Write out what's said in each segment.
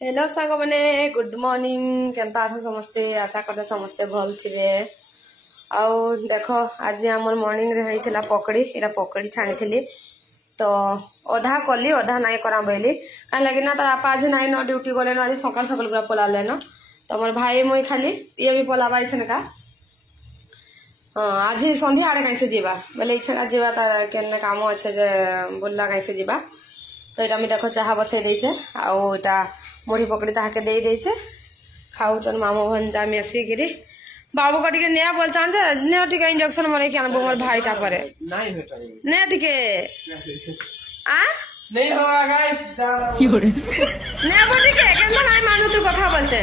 Hello सांग मैंने good morning केनता आसन समस्ते आशा करते समस्ते भल थे आउ देख आज आम मॉर्निंग रे होता पकड़ी एरा पकड़ी छाणी थी तो अधा कली अधा नाई करा बोली कहीं लगे ना तार आपा आज नाई न ड्यूटी गले आज सकाल सकाल पूरा पलाले न तो मोर भाई मुई खाली ये भी पलावा इछन का आज संध्या आड़े कहीं से जीवा बोले इछन जीवा तार केन काम अच्छे जे बोलला कहीं से जीवा तो यहाँ देख चाह बसई देचे आटा मुढ़ी पकड़ी ताके दे देचे खाऊन मामू भंजा मिसिकी बाबू को टे ने बोल ने टे इंजेक्शन मरे कि आनबो मोर भाई तापर ने टे मानु तू कथा बोलचे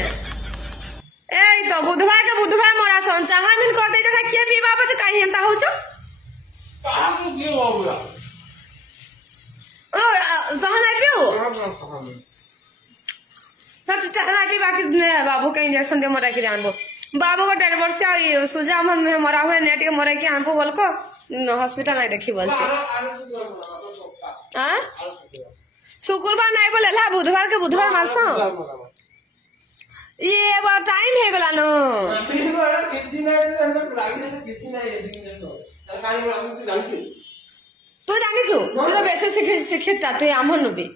ए तो बुधवार मोरा सन चाह मिल कर दे जखा किए पीबा बचे काई हेंता होचो चाह नहीं पियो चाह नहीं पी बाकी बाबू का इंजेक्शन दे मरा कि आनबो बाबू को 1.5 वर्ष सुजा मन मरा हुए नेट के मरा कि आनबो बोल को हॉस्पिटल नहीं देखी बोल शुक्रवार नहीं बोले ला बुधवार के बुधवार मारसो ये बार टाइम है गला नो तू जानी छु तू तो बेसे शिक्षित तू आमन नुबी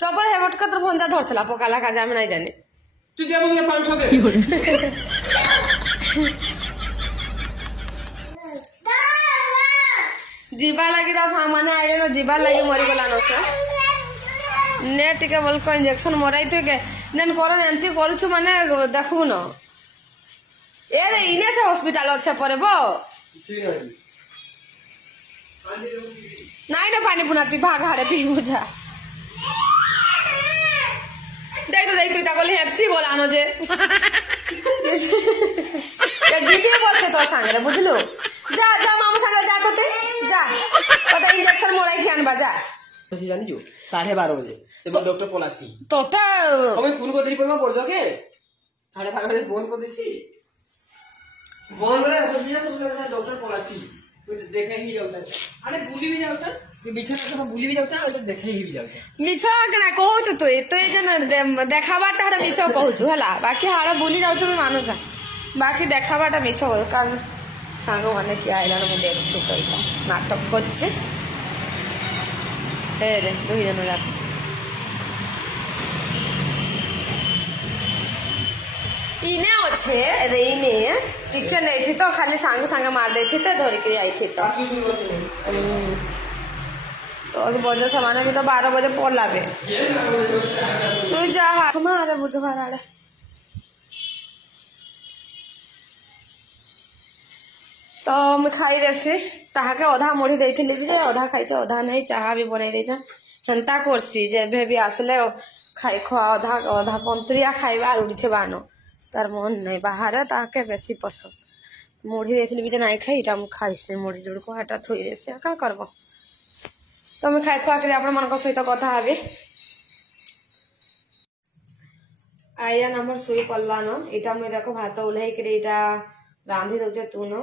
चपल हेबट का तो फोन धरला पकाला का जाम नहीं जाने तू दे मुझे 500 दे जीवा लगी ता सामान आइले न जीवा लगी मरी गला न से ने टिके बोल को इंजेक्शन मराई तो के देन करन एंती करू छु माने देखबो न ए रे इने से हॉस्पिटल अच्छे परबो नाई न पानी पुनाती भाग हारे पी बुझा दे तो ताकले हेप्सी गोलानो जे ये दीदी बोलते तो सांगरे बुझलो जा जा मामू सांगरे जा तो जा पता इंजेक्शन मोराई खियान बाजा तो जानी जो 12:30 बजे ते डॉक्टर पलासी तो हमें फोन को देरी पर पड़ जो के 12:30 बजे फोन को देसी फोन रे सब डॉक्टर पलासी देखे ही जाउता अरे बुली भी जाउता कि बिछा सब बुली भी जाउता और देखे ही भी जाउता मिछो कना कहू छु तो ये जन देखाबाटा हरा मिछो कहू छु हला बाकी हारा बुली जाउ छु मानु जा बाकी देखाबाटा मिछो कारण सांगो माने कि आइला न देख सु तो नाटक करछे हे रे दुई जन जा इने अच्छे रे इने टिके नहीं थी तो खाली सांग सांग मार दे थे तो धर के आई थी तो उस बजे सामान भी तो 12 बजे पड़ला बे तू जा हमारे बुधवार आड़े तो मैं खाई देसी ताके अधा मुढ़ी देथिली भी अधा खाई अधा नहीं चाह भी बनई देता हेंता करसी जे भी आसले खाई खा अधा अधा पंतरिया खाइबा रुड़ी थे बानो तार मन नहीं बाहर ताके बेसी पसंद मुढ़ी देथिली भी नहीं खाई इटा खाई से मुढ़ी जोड़ को हटा थोई देसी का करबो तो मैं खाई खुआ के आपण मन सहित कथा हेबी आया नंबर सुई पल्ला न इटा मैं देखो भात उल्हाई के इटा रांधी दउचे तू न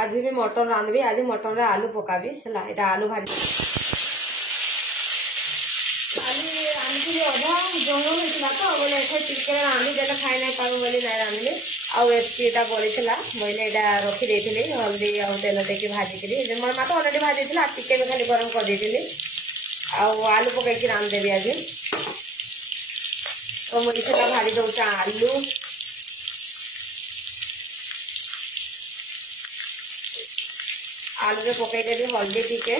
आज भी मटन रांधबी आज मटन रे आलू पकाबी हला इटा आलू भाजी रांधी अधा जंगल होता तो बोले एठे चिकेन रांधी देले खाई नहीं पाबो बोली नहीं रांधली आउ एटा बड़ी बोले यहाँ रखी देती हल्दी आउ तेल देकी भाजिकी मोर माँ तो अलरेडी भाजी थी चिकेन खाली गरम कर देती आलू पकईकी रांधदेवी आज तो मुझे भाजी दौचा आलू आलू पकईदेवी हल्दी टिके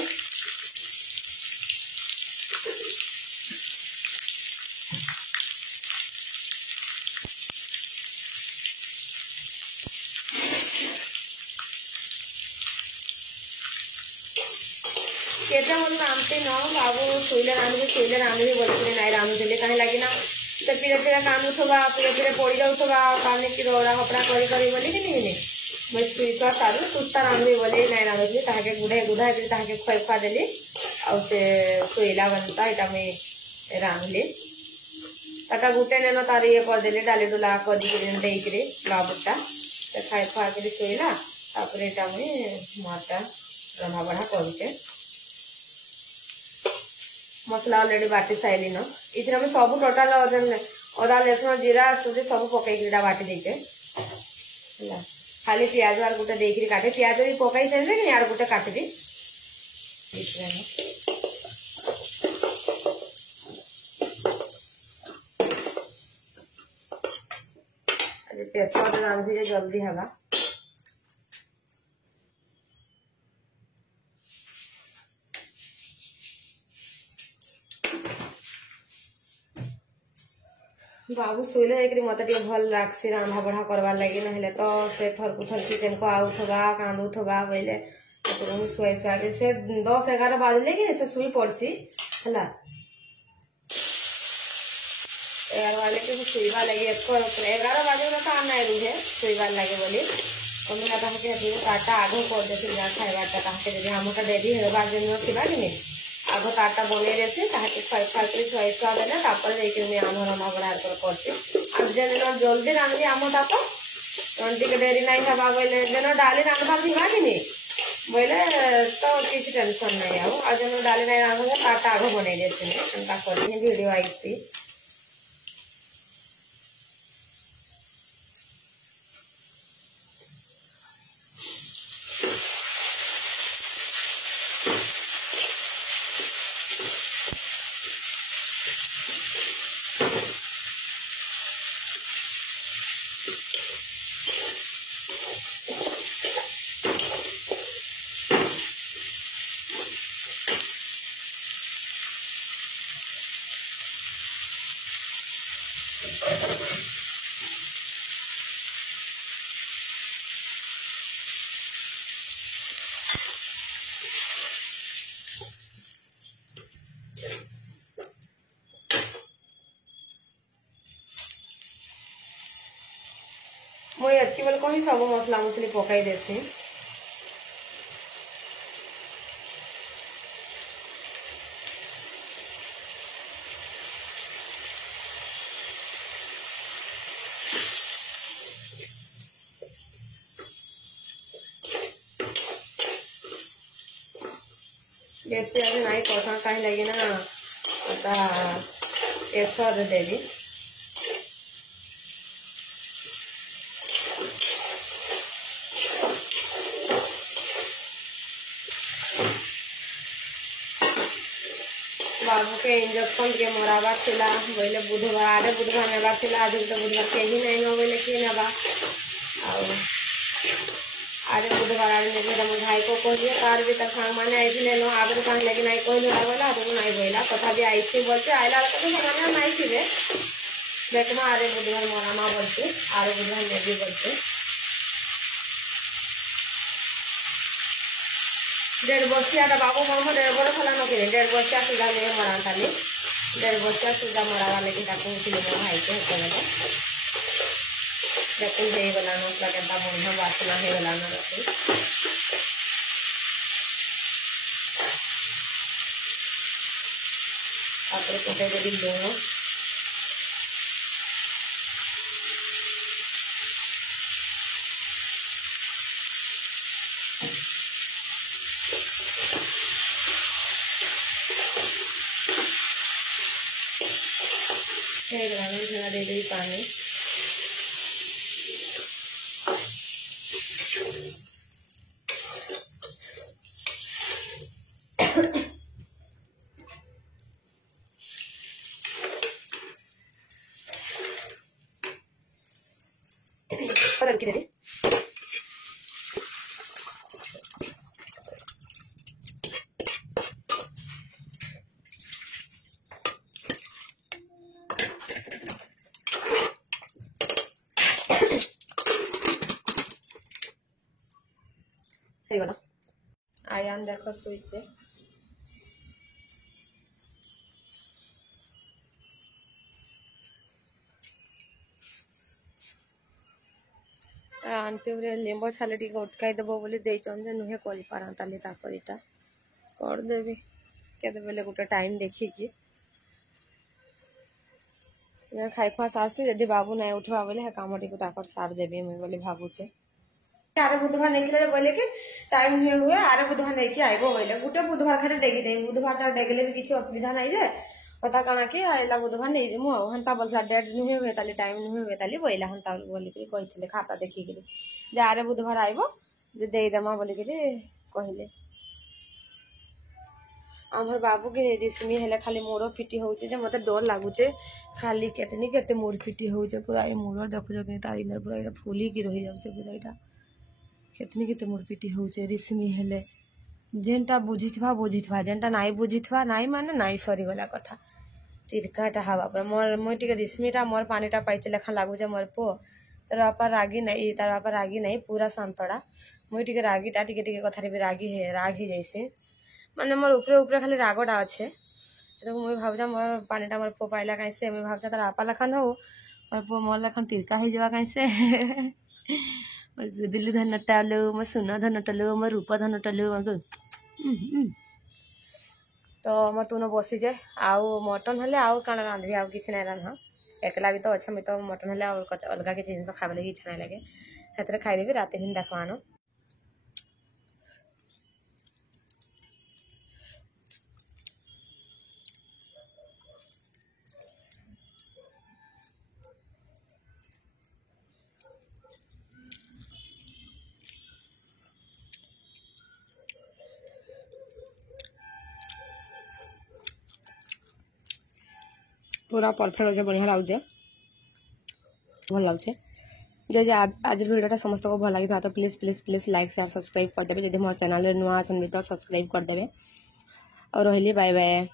केटा मन रांधते न बाबू शुइले रांधबी बोलते नाई रांधुले कहीं लगी ना तो फिर फिर कानुवा फिर पड़ जाऊगा पानी कि रोड़ा कपड़ा करी बोली कि नहीं मैं शुई छुआ सारू सुस्ता रांधबी बोली नाई रांधुली ताके गुढ़ाई गुढ़ाई ताके खुआ खुआ देली आउ से शुइला बनता यहाँ मुझे रांधली ताका गुटे नेन तार ये करदेली डाली डुला कर बाबूटा खाई खुआ कर शुइला यहाँ मुझे माटा रंधा बढ़ा करुचे मसला ऑलरेडी बाटी साइली न इथरे हम सब टोटल अदा लसुन जीरा सुजी सब पकई कीड़ा बाटी देके हला खाली प्याज आर गुटे देकरी काटे प्याज भी पकई साइले कि यार गुटे काटबी प्रेसर रांधि जल्दी हवा बाबू शोले एक मत भल लागसी रंधा बढ़ा करवार लगे ना तो से थरकु थरकी किचन को आउथबा कांदुथबा बोले शुआ शुआ के से 10-11 बाजले कि से शुई पड़सी है 11 बाजे के शुईबार लगे 11 बाजे तो काम नहीं रुहे शुईबार लगे बोली कमिला कहे ताटा आगो कर देती जा खाइबारटा कहे जी हमका डेरी हेबार जन थी कि आगो ताटा बन देसी फाइपी छुआ छुआ देने देखिए आम रंधा बड़ा कर जल्दी रांधि आमटा तो टी डेरी नहीं हवा बोले जेन डाली रांधबार थी कि बोले तो किसी टेंशन नहीं आज डाली नहीं रांधा ताटा आगो बन देती वीडियो आई मुई एतकी बेल कही सब मसला मसली पकाई देसी बेसी आज नहीं कसा कहीं लगे ना केसर देवी बाबू के इंजेक्शन के मराबार थिला बोले बुधवार आरे बुधवार नेबार थिला आज तो बुधवार कहीं नहीं न बोले कि नेबा आरे बुधवार आरे नेबे हम भाई को कहलिए तार भी तक सांग माने आई थी नो आगे कान लगे नहीं कहलो बोला तो नहीं बोला तथा भी आई थी बोलते आइला तो माने नहीं थी देखमा आरे बुधवार मरामा बोलते आरे बुधवार नेबी बोलते 1.5 वर्षिया बाबू मामू 1.5 वर्ष होला न 1.5 वर्षिया सुधा नहीं मरा खाली 1.5 वर्षिया सुधा मरावा लगे कहते मो भाई के होते देखो हो गला मसला के बढ़िया बासना हो गला कोटे देवी लुण दे दी पानी आयान देखो सुईचे आंटी लिंब छाले टी उटकाई देव बोली नुहे करदेवी केते गोटे टाइम देखिकी खाई खुआ सारसी यदि बाबू नहीं उठवा बोले कम टी सार देवी मुझे बोली भावुचे आरे बुधवार नहीं बोले कि टाइम हुए हुए आरे बुधवार नहीं कि आइबो बोले गोटे बुधवार खाली डेगी जाए बुधवार डेगले भी किसी असुविधा नहीं जाए पता कणा कि आइला बुधवार नहीं जिमु हंता बोलता डेट नुहे हुए ताली टाइम नुहे हुए ताली बोला हंता बोलिक कही खाता देखिक जे आरे बुधवार आइबो जे देदेमा बोलिक कहले आमर बाबू की रेशमी हेले खाली मोड़ फिटी होचे मत डर लगुचे खाली केते मोड़ फिटी होचे पूरा ये मोड़ देखो कि तार इनर पूरा ये फुली की रही जाउचे पूरा यहाँ केते मोड़ फिटी होचे रेशमी हेले जेनटा बुझीथवा जेनटा नाई बुझीथवा नाई माने नाई सरीगला कथा तिरकाटा हवा पर मोर मुझे रेशमीटा मोर पानीटा पाइचे लेखा लगुचे मोर पु तार बापा रागी नहीं तार बापा रागी नहीं पूरा शांतड़ा मुझे रागीटा टिके कथारे भी रागी है राग ही जैसे माने मोर ऊपरे ऊपरे खाली रागटा अच्छे तो मुझे भावजा मोर पानीटा मोर पो पाइला कहीं से मुझे भावजा तार आपा लखन हो मोर पो मोर लखन तिरका हो जावा कहीं से मोर दिल्ली धन टालू मोर सुना धन टलू मोर रूपा धन टलू तो मोर तुनो बसी जाए आउ मटन हेले आउ काना रांधबी आउ किछ नै रान्हा एकला भी तो अच्छा मैं तो मटन हेले और अलगा किछ जिनिस खाबे लगी इच्छा नै लागे हेतरे खाई देबी राते दिन देखवानो पूरा परफेक्ट अच्छे बढ़िया लगे भल लगे जब आज भिडियोटा समस्त को भल लगी तो please please please like share subscribe करदे जब मोर चैनल नुआ अछन तो सब्सक्राइब करदे और रही बाय बाय।